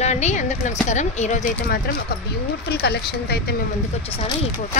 Hello అండి, అందరికీ నమస్కారం. ఈరోజు అయితే మాత్రం ఒక బ్యూటిఫుల్ కలెక్షన్తో అయితే మేము ముందుకు వచ్చేసాను. ఈ పూట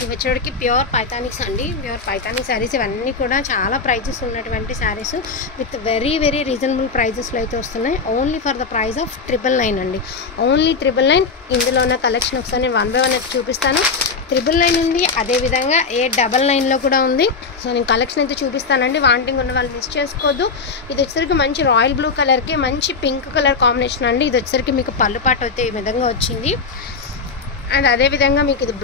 ఇవి వచ్చేటికి ప్యూర్ పైతానిక్స్ అండి. ప్యూర్ పైతానిక్ శారీస్ ఇవన్నీ కూడా చాలా ప్రైజెస్ ఉన్నటువంటి saris with very very reasonable ప్రైజెస్లో అయితే వస్తున్నాయి. Only for the price of 999 అండి. ఓన్లీ 999. ఇందులో ఉన్న కలెక్షన్ ఒకసారి నేను 1 by 1 అయితే చూపిస్తాను. 999 ఉంది, అదేవిధంగా 899లో కూడా ఉంది. సో నేను కలెక్షన్ అయితే చూపిస్తానండి. వాంటింగ్ ఉన్న వాళ్ళు మిస్ చేసుకోవద్దు. ఇది వచ్చేసరికి మంచి రాయల్ బ్లూ కలర్కి మంచి పింక్ కలర్ కాంబినేషన్ అండి. ఇది వచ్చేసరికి మీకు పళ్ళు పాటు అయితే ఈ విధంగా వచ్చింది. అండ్ అదేవిధంగా మీకు ఇది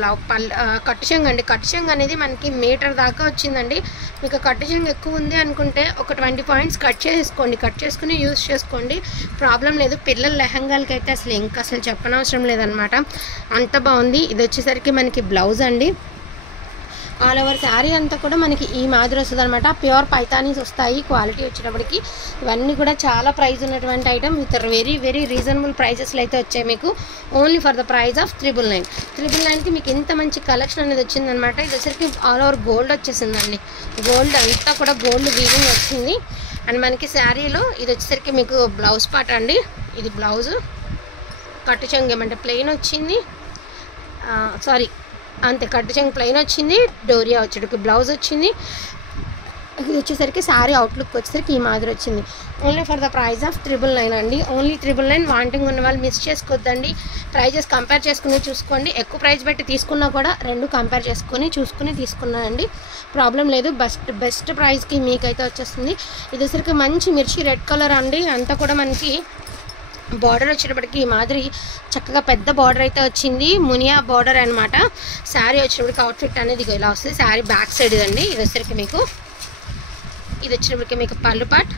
కట్టుషంగ్ అండి. కట్టుషంగ్ అనేది మనకి మీటర్ దాకా వచ్చిందండి. మీకు కట్టుషంగ్ ఎక్కువ ఉంది అనుకుంటే ఒక 20 పాయింట్స్ కట్ చేసుకుని యూజ్ చేసుకోండి, ప్రాబ్లం లేదు. పిల్లల లెహంగాలకి అయితే అసలు చెప్పనవసరం లేదనమాట, అంత బాగుంది. ఇది వచ్చేసరికి మనకి బ్లౌజ్ అండి. ఆల్ ఓవర్ శారీ అంతా కూడా మనకి ఈ మాదిరి వస్తుంది అనమాట. ప్యూర్ పైతానీస్ వస్తాయి. క్వాలిటీ వచ్చేటప్పటికి ఇవన్నీ కూడా చాలా ప్రైస్ ఉన్నటువంటి item with very very reasonable ప్రైజెస్లో అయితే వచ్చాయి మీకు. Only for the price of 999కి మీకు ఇంత మంచి కలెక్షన్ అనేది వచ్చిందనమాట. ఇది వచ్చరికి ఆల్ ఓవర్ గోల్డ్ వచ్చేసిందండి. గోల్డ్ అంతా కూడా గోల్డ్ వీవింగ్ వచ్చింది. అండ్ మనకి శారీలో ఇది వచ్చేసరికి మీకు బ్లౌజ్ పార్ట్ అండి. ఇది బ్లౌజ్ కట్టు చెంగు ఏమంటే ప్లెయిన్ వచ్చింది, అంతే కట్టు చెంగు ప్లెయిన్ వచ్చింది. డోరియా వచ్చేటికి బ్లౌజ్ వచ్చింది. ఇది వచ్చేసరికి శారీ అవుట్లుక్ వచ్చేసరికి ఈ మాదిరి వచ్చింది. Only for the price of 999 అండి. ఓన్లీ 999. వాంటింగ్ ఉన్న వాళ్ళు మిస్ చేసుకోవద్దండి. ప్రైజెస్ కంపేర్ చేసుకుని చూసుకోండి. ఎక్కువ ప్రైస్ పెట్టి తీసుకున్నా కూడా రెండు కంపేర్ చూసుకుని తీసుకున్నానండి, ప్రాబ్లం లేదు. బెస్ట్ ప్రైస్కి మీకైతే వచ్చేస్తుంది. ఇది వచ్చేసరికి మంచి మిర్చి రెడ్ కలర్ అండి. అంతా కూడా మనకి బార్డర్ వచ్చేటప్పటికి ఈ మాదిరి చక్కగా పెద్ద బార్డర్ అయితే వచ్చింది. మునియా బార్డర్ అనమాట. శారీ వచ్చేటప్పటికి అవుట్ఫిట్ అనేది ఇలా వస్తుంది. శారీ బ్యాక్ సైడ్ ఇదండి. ఇది వచ్చేటప్పటికి మీకు పళ్ళు పార్ట్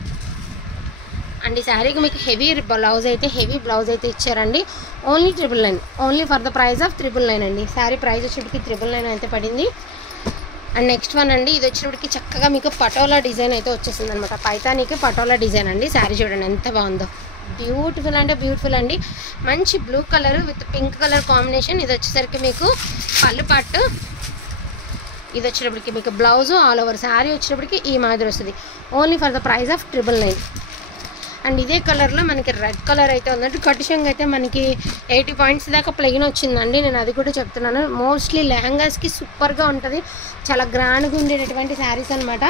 అండ్ ఈ శారీకి మీకు హెవీ బ్లౌజ్ అయితే ఇచ్చారండి. Only 999. Only for the price of 999 అండి. శారీ ప్రైస్ వచ్చేటప్పటికి 999 అయితే పడింది. అండ్ నెక్స్ట్ వన్ అండి. ఇది వచ్చేటప్పటికి చక్కగా మీకు పటోలా డిజైన్ అయితే వచ్చేసింది అనమాట. పైతానీకి పటోలా డిజైన్ అండి. శారీ చూడండి ఎంత బాగుందో. బ్యూటిఫుల్ అండి. మంచి blue colour with pink colour combination. ఇది వచ్చేసరికి మీకు పళ్ళు పాటు. ఇది వచ్చేటప్పటికి మీకు బ్లౌజు ఆల్ ఓవర్ శారీ వచ్చేటప్పటికి ఈ మాదిరి వస్తుంది. Only for the price of 999. And ఇదే కలర్లో మనకి రెడ్ కలర్ అయితే ఉందంటే కట్టుషంగ్ అయితే మనకి 80 పాయింట్స్ దాకా ప్లెయిన్ వచ్చిందండి. నేను అది కూడా చెప్తున్నాను. మోస్ట్లీ లెహంగాస్కి సూపర్గా ఉంటుంది. చాలా గ్రాండ్గా ఉండేటటువంటి శారీస్ అనమాట.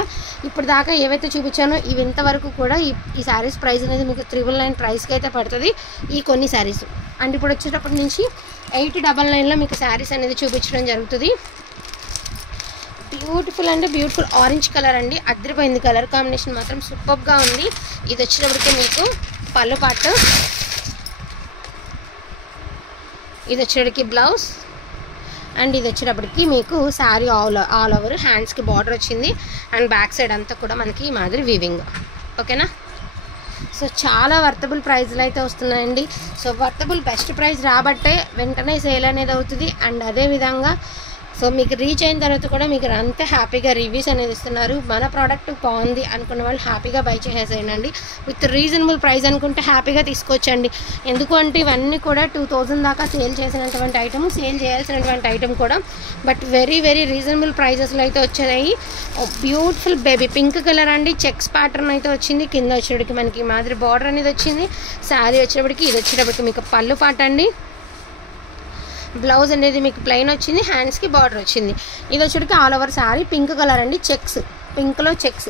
ఇప్పుడు దాకా ఏవైతే చూపించానో ఇవి ఇంతవరకు కూడా ఈ శారీస్ ప్రైస్ అనేది మీకు 999 ప్రైస్కి అయితే పడుతుంది ఈ కొన్ని శారీస్. అండ్ ఇప్పుడు వచ్చేటప్పటి నుంచి 899లో మీకు శారీస్ అనేది చూపించడం జరుగుతుంది. బ్యూటిఫుల్ ఆరెంజ్ కలర్ అండి. అదిరిపోయింది. కలర్ కాంబినేషన్ మాత్రం సూపర్గా ఉంది. ఇది వచ్చేటప్పటికి మీకు పళ్ళు పాటు, ఇది వచ్చేటప్పటికి బ్లౌజ్ అండ్ ఇది వచ్చేటప్పటికి మీకు శారీ ఆల్ ఓవర్ హ్యాండ్స్కి బార్డర్ వచ్చింది. అండ్ బ్యాక్ సైడ్ అంతా కూడా మనకి ఈ మాదిరి వీవింగ్. ఓకేనా? సో చాలా వర్తబుల్ ప్రైస్లో అయితే వస్తున్నాయండి. సో వర్తబుల్ బెస్ట్ ప్రైస్ రాబట్టే వెంటనే సేల్ అనేది అవుతుంది. అండ్ అదేవిధంగా సో మీకు రీచ్ అయిన తర్వాత కూడా మీకు అంతే హ్యాపీగా రివ్యూస్ అనేది ఇస్తున్నారు. మన ప్రోడక్ట్ బాగుంది అనుకున్న వాళ్ళు హ్యాపీగా బై చేసేసేయండి. విత్ రీజనబుల్ ప్రైస్ అనుకుంటే హ్యాపీగా తీసుకోవచ్చండి. ఎందుకు అంటే ఇవన్నీ కూడా 2000 దాకా సేల్ చేసినటువంటి ఐటమ్, సేల్ చేయాల్సినటువంటి ఐటమ్ కూడా. బట్ వెరీ వెరీ రీజనబుల్ ప్రైజెస్లో అయితే వచ్చాయి. బ్యూటిఫుల్ బేబీ పింక్ కలర్ అండి. చెక్స్ ప్యాటర్న్ అయితే వచ్చింది. కింద వచ్చేటప్పటికి మనకి మాదిరి బార్డర్ అనేది వచ్చింది. శారీ వచ్చేటప్పటికి ఇది వచ్చేటప్పటికి మీకు పళ్ళు పాట అండి. బ్లౌజ్ అనేది మీకు ప్లెయిన్ వచ్చింది. హ్యాండ్స్కి బార్డర్ వచ్చింది. ఇది వచ్చేటికి all over sari pink colour అండి. పింక్లో చెక్స్.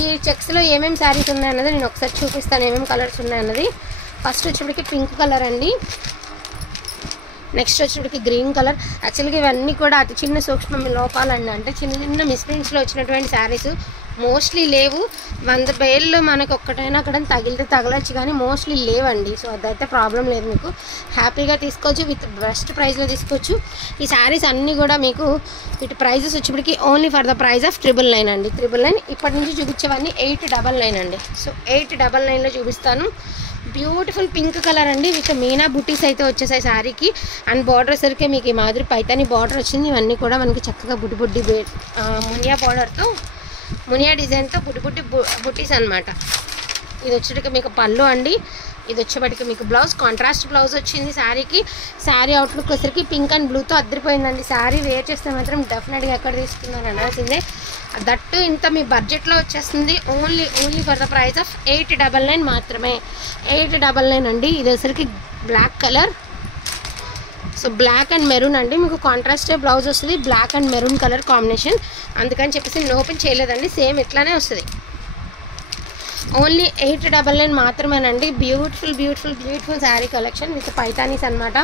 ఈ చెక్స్లో ఏమేమి శారీస్ ఉన్నాయన్నది నేను ఒకసారి చూపిస్తాను, ఏమేమి కలర్స్ ఉన్నాయన్నది. ఫస్ట్ వచ్చేటికి పింక్ కలర్ అండి. నెక్స్ట్ వచ్చేటికి గ్రీన్ కలర్. యాక్చువల్గా ఇవన్నీ కూడా అతి చిన్న సూక్ష్మ లోపాలండి. అంటే చిన్న మిస్ప్రింట్స్లో వచ్చినటువంటి శారీస్ మోస్ట్లీ లేవు. 100 బేల్లో మనకు ఒక్కటైనా అక్కడ తగలచ్చు కానీ మోస్ట్లీ లేవండి. సో అదైతే ప్రాబ్లం లేదు. మీకు హ్యాపీగా తీసుకోవచ్చు. విత్ బెస్ట్ ప్రైస్లో తీసుకోవచ్చు. ఈ శారీస్ అన్నీ కూడా మీకు వీటి ప్రైజెస్ వచ్చేప్పటికి only for the price of 999 అండి. 999. ఇప్పటి నుంచి చూపించేవన్నీ 899 అండి. సో 899లో చూపిస్తాను. బ్యూటిఫుల్ పింక్ కలర్ అండి. విత్ మీనా బుటీస్ అయితే వచ్చేసాయి శారీకి. అండ్ బార్డర్ సరికి మీకు ఈ మాదిరి పైతాని బార్డర్ వచ్చింది. ఇవన్నీ కూడా మనకి చక్కగా బుడ్డి మునియా బార్డర్తో, మునియా డిజైన్తో బుడ్డి బుటీస్ అనమాట. ఇది వచ్చేటికి మీకు పళ్ళు అండి. ఇది వచ్చేప్పటికి మీకు బ్లౌజ్ కాంట్రాస్ట్ బ్లౌజ్ వచ్చింది శారీకి. శారీ అవుట్లుక్ వచ్చేసరికి పింక్ అండ్ బ్లూతో అద్దరిపోయిందండి. శారీ వేర్ చేస్తే మాత్రం డెఫినెట్గా ఎక్కడ తీసుకున్నారు అనాల్సిందే. దట్టు ఇంత మీ బడ్జెట్లో వచ్చేస్తుంది. Only for the price of 899 మాత్రమే. 899 అండి. ఇది వచ్చేసరికి black colour. So black and maroon అండి. మీకు కాంట్రాస్ట్ బ్లౌజ్ వస్తుంది, black and maroon colour combination. అందుకని చెప్పేసి నేను ఓపెన్ చేయలేదండి, సేమ్ ఇట్లానే వస్తుంది. ఓన్లీ 899 మాత్రమేనండి. Beautiful sari collection with Paithanis అనమాట.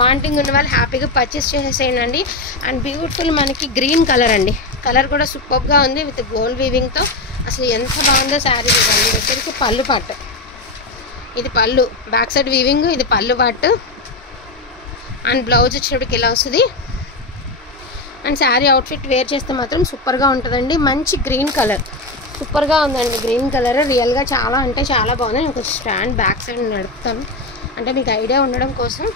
వాంటింగ్ ఉన్న వాళ్ళు హ్యాపీగా పర్చేస్ చేసేసేయండి. అండ్ బ్యూటిఫుల్ మనకి గ్రీన్ కలర్ అండి. కలర్ కూడా సూపర్గా ఉంది విత్ గోల్డ్ వీవింగ్తో. అసలు ఎంత బాగుందో శారీ చూడండి. ఇది వచ్చేసి పళ్ళు పార్ట్. ఇది పళ్ళు, బ్యాక్ సైడ్ వీవింగ్, ఇది పళ్ళు పార్ట్. అండ్ బ్లౌజ్ వచ్చేటప్పటికి ఇలా వస్తుంది. అండ్ శారీ అవుట్ఫిట్ వేర్ చేస్తే మాత్రం సూపర్గా ఉంటుందండి. మంచి గ్రీన్ కలర్, సూపర్గా ఉందండి. గ్రీన్ కలర్ రియల్గా చాలా అంటే చాలా బాగుంది. నేను కొంచెం స్టాండ్ బ్యాక్ సైడ్ నడుపుతాను అంటే మీకు ఐడియా ఉండడం కోసం.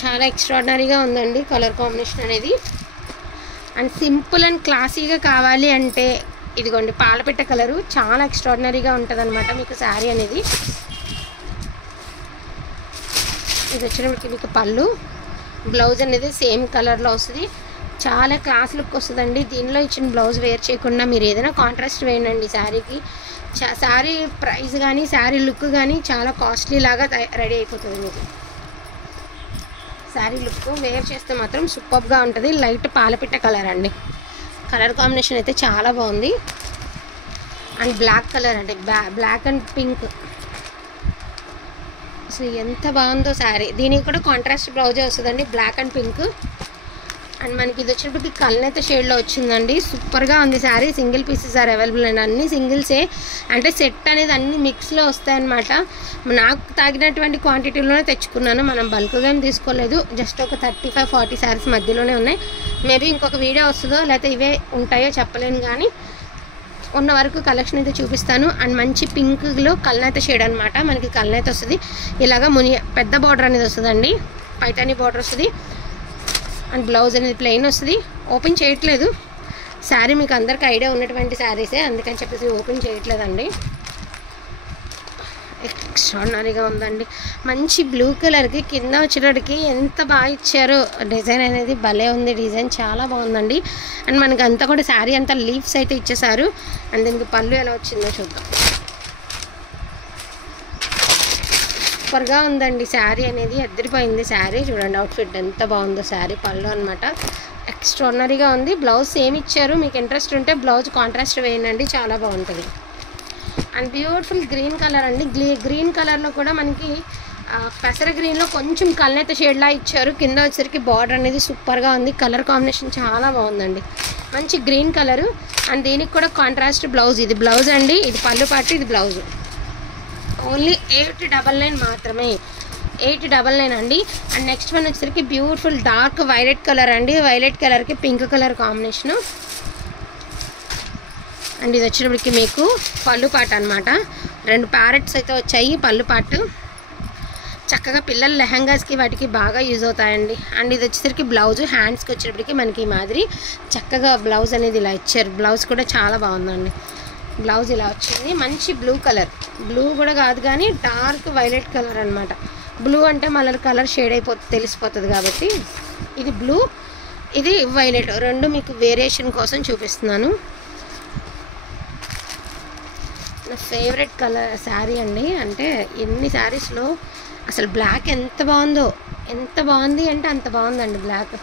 చాలా ఎక్స్ట్రాడినరీగా ఉందండి కలర్ కాంబినేషన్ అనేది. అండ్ సింపుల్ అండ్ క్లాసీగా కావాలి అంటే ఇదిగోండి పాలపిట్ట కలరు చాలా ఎక్స్ట్రాడినరీగా ఉంటుంది అనమాట మీకు శారీ అనేది. ఇది వచ్చినప్పటికి మీకు పళ్ళు, బ్లౌజ్ అనేది సేమ్ కలర్లో వస్తుంది. చాలా క్లాస్ లుక్ వస్తుందండి. దీనిలో ఇచ్చిన బ్లౌజ్ వేర్ చేయకుండా మీరు ఏదైనా కాంట్రాస్ట్ వేయండి శారీకి. శారీ ప్రైస్ కానీ శారీ లుక్ కానీ చాలా కాస్ట్లీ లాగా రెడీ అయిపోతుంది మీకు. శారీ లుక్ వేర్ చేస్తే మాత్రం సూపర్గా ఉంటుంది. లైట్ పాలపిట్ట కలర్ అండి. కలర్ కాంబినేషన్ అయితే చాలా బాగుంది. అండ్ బ్లాక్ కలర్ అండి, బ్లాక్ అండ్ పింక్. అసలు ఎంత బాగుందో శారీ. దీనికి కూడా కాంట్రాస్ట్ బ్లౌజే వస్తుందండి, బ్లాక్ అండ్ పింక్. అండ్ మనకి ఇది వచ్చినప్పటికి కల్నేత షేడ్లో వచ్చిందండి. సూపర్గా ఉంది sari. Single pieces are available అండి. అన్ని సింగిల్సే, అంటే సెట్ అనేది అన్ని మిక్స్లో వస్తాయన్నమాట. నాకు తాగినటువంటి క్వాంటిటీలోనే తెచ్చుకున్నాను. మనం బల్క్గా ఏం తీసుకోలేదు. జస్ట్ ఒక 35-40 శారీస్ మధ్యలోనే ఉన్నాయి. మేబీ ఇంకొక వీడియో వస్తుందో లేకపోతే ఇవే ఉంటాయో చెప్పలేను, కానీ ఉన్న వరకు కలెక్షన్ అయితే చూపిస్తాను. అండ్ మంచి పింక్లో కల్నేత షేడ్ అనమాట. మనకి కల్నేత వస్తుంది. ఇలాగా పెద్ద బార్డర్ అనేది వస్తుందండి, పైతాని బార్డర్ వస్తుంది. అండ్ బ్లౌజ్ అనేది ప్లెయిన్ వస్తుంది. ఓపెన్ చేయట్లేదు శారీ, మీకు అందరికి ఐడియా ఉన్నటువంటి శారీసే, అందుకని చెప్పేసి ఓపెన్ చేయట్లేదండి. ఎక్స్ట్రాడినరీగా ఉందండి. మంచి బ్లూ కలర్కి కింద వచ్చేటప్పటికి ఎంత బాగా ఇచ్చారో. డిజైన్ అనేది భలే ఉంది. డిజైన్ చాలా బాగుందండి. అండ్ మనకి అంతా కూడా శారీ అంతా లీవ్స్ అయితే ఇచ్చేసారు. అండ్ దీనికి పళ్ళు ఎలా వచ్చిందో చూద్దాం. సూపర్గా ఉందండి శారీ అనేది. అద్దరిపోయింది శారీ. చూడండి అవుట్ఫిట్ ఎంత బాగుందో. శారీ పళ్ళు అనమాట ఎక్స్ట్రాడినరీగా ఉంది. బ్లౌజ్ సేమ్ ఇచ్చారు. మీకు ఇంట్రెస్ట్ ఉంటే బ్లౌజ్ కాంట్రాస్ట్ వేయండి, చాలా బాగుంటుంది. అండ్ బ్యూటిఫుల్ గ్రీన్ కలర్ అండి. గ్రీన్ కలర్లో కూడా మనకి పెసర గ్రీన్లో కొంచెం కల్నేత షేడ్లా ఇచ్చారు. కింద వచ్చేసరికి బార్డర్ అనేది సూపర్గా ఉంది. కలర్ కాంబినేషన్ చాలా బాగుందండి. మంచి గ్రీన్ కలరు. అండ్ దీనికి కూడా కాంట్రాస్ట్ బ్లౌజ్. ఇది బ్లౌజ్ అండి, ఇది పళ్ళు పాటు, ఇది బ్లౌజ్. ఓన్లీ 899 మాత్రమే. 899 అండి. అండ్ నెక్స్ట్ వన్ వచ్చేసరికి బ్యూటిఫుల్ డార్క్ వైలెట్ కలర్ అండి. వైలెట్ కలర్కి పింక్ కలర్ కాంబినేషను. అండ్ ఇది వచ్చేటప్పటికి మీకు పళ్ళు పాట అనమాట. 2 ప్యారెట్స్ అయితే వచ్చాయి పళ్ళు పాటు. చక్కగా పిల్లల లెహంగాస్కి వాటికి బాగా యూజ్ అవుతాయండి. అండ్ ఇది వచ్చేసరికి బ్లౌజ్. హ్యాండ్స్కి వచ్చేటప్పటికి మనకి ఈ మాదిరి చక్కగా బ్లౌజ్ అనేది ఇలా ఇచ్చారు. బ్లౌజ్ కూడా చాలా బాగుందండి. బ్లౌజ్ ఇలా వచ్చింది. మంచి బ్లూ కలర్, బ్లూ కూడా కాదు కానీ డార్క్ వైలెట్ కలర్ అనమాట. బ్లూ అంటే మళ్ళీ కలర్ షేడ్ తెలిసిపోతుంది కాబట్టి ఇది బ్లూ, ఇది వైలెట్, రెండు మీకు వేరియేషన్ కోసం చూపిస్తున్నాను. నా ఫేవరెట్ కలర్ శారీ అండి. అంటే ఎన్ని శారీస్లో అసలు బ్లాక్ ఎంత బాగుందో, ఎంత బాగుంది అంటే అంత బాగుందండి. బ్లాక్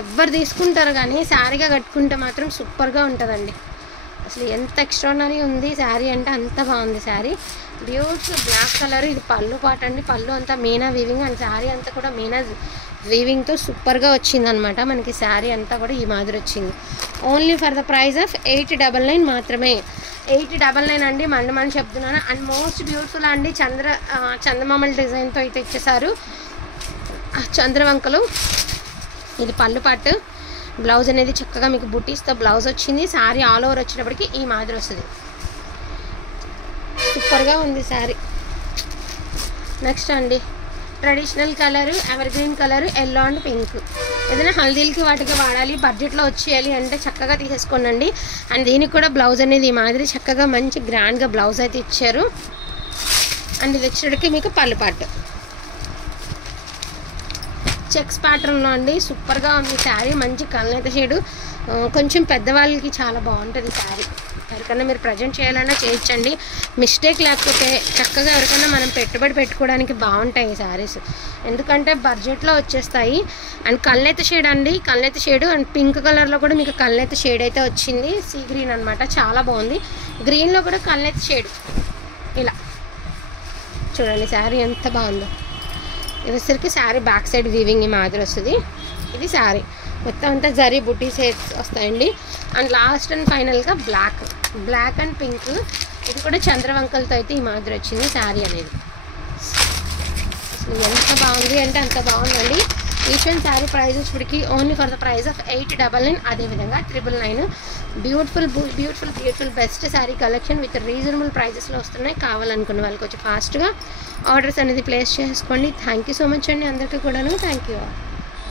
ఎవరు తీసుకుంటారు కానీ శారీగా కట్టుకుంటే మాత్రం సూపర్గా ఉంటుందండి. అసలు ఎంత ఎక్స్ట్రాడినరీ ఉంది శారీ అంటే అంత బాగుంది శారీ. Beautiful black colour. ఇది పళ్ళు పాట అండి. పళ్ళు అంతా మీనా వీవింగ్ అండ్ శారీ అంతా కూడా మీనా వీవింగ్తో సూపర్గా వచ్చిందనమాట. మనకి శారీ అంతా కూడా ఈ మాదిరి వచ్చింది. Only for the price of 899 మాత్రమే. 899 అండి. మండమని చెప్తున్నాను. అండ్ మోస్ట్ బ్యూటిఫుల్ అండి. చందమామల డిజైన్తో అయితే ఇచ్చేసారు. చంద్రవంకలు. ఇది పళ్ళు పాటు. బ్లౌజ్ అనేది చక్కగా మీకు బుటీస్తో బ్లౌజ్ వచ్చింది. శారీ ఆల్ ఓవర్ వచ్చినప్పటికీ ఈ మాదిరి వస్తుంది. సూపర్గా ఉంది శారీ. నెక్స్ట్ అండి traditional colour, ever green colour, yellow and pink. ఏదైనా హల్దీలకి వాటికి వాడాలి, బడ్జెట్లో వచ్చేయాలి అంటే చక్కగా తీసేసుకోండి. అండ్ దీనికి కూడా బ్లౌజ్ అనేది ఈ మాదిరి చక్కగా మంచి గ్రాండ్గా బ్లౌజ్ అయితే ఇచ్చారు. అండ్ ఇది వచ్చేటికి మీకు పళ్ళు పాటు చెక్స్ ప్యాటర్న్లో అండి. సూపర్గా ఉంది శారీ. మంచి కలనేత షేడు, కొంచెం పెద్దవాళ్ళకి చాలా బాగుంటుంది శారీ. ఎవరికైనా మీరు ప్రజెంట్ చేయాలన్నా చేయొచ్చండి. మిస్టేక్ లేకపోతే చక్కగా ఎవరికైనా మనం పెట్టుబడి పెట్టుకోవడానికి బాగుంటాయి ఈ శారీస్, ఎందుకంటే బడ్జెట్లో వచ్చేస్తాయి. అండ్ కల్నేత షేడ్ అండి, కల్నేత షేడు అండ్ పింక్ కలర్లో కూడా మీకు కల్నేత షేడ్ అయితే వచ్చింది. సీ గ్రీన్ అనమాట, చాలా బాగుంది. గ్రీన్లో కూడా కల్నేత షేడ్ ఇలా చూడండి. శారీ ఎంత బాగుందో. ఇది వచ్చరికి శారీ బ్యాక్ సైడ్ వీవింగ్ ఈ మాదిరి వస్తుంది. ఇది శారీ మొత్తం అంతా జరీ బుటీ షేడ్స్ వస్తాయండి. అండ్ లాస్ట్ అండ్ ఫైనల్గా బ్లాక్ అండ్ పింక్, ఇది కూడా చంద్రవంకలతో అయితే ఈ మాదిరి వచ్చింది శారీ అనేది. అసలు ఎంత బాగుంది అంటే అంత బాగుందండి. ఈచ్ అండ్ శారీ ప్రైస్ ఇప్పటికి only for the price of 899. అదేవిధంగా 999. Beautiful best sari collection with reasonable ప్రైజెస్లో వస్తున్నాయి. కావాలనుకున్న వాళ్ళకి వచ్చి ఫాస్ట్గా ఆర్డర్స్ అనేది ప్లేస్ చేసుకోండి. థ్యాంక్ యూ సో మచ్ అండి అందరికీ కూడాను. Thank you.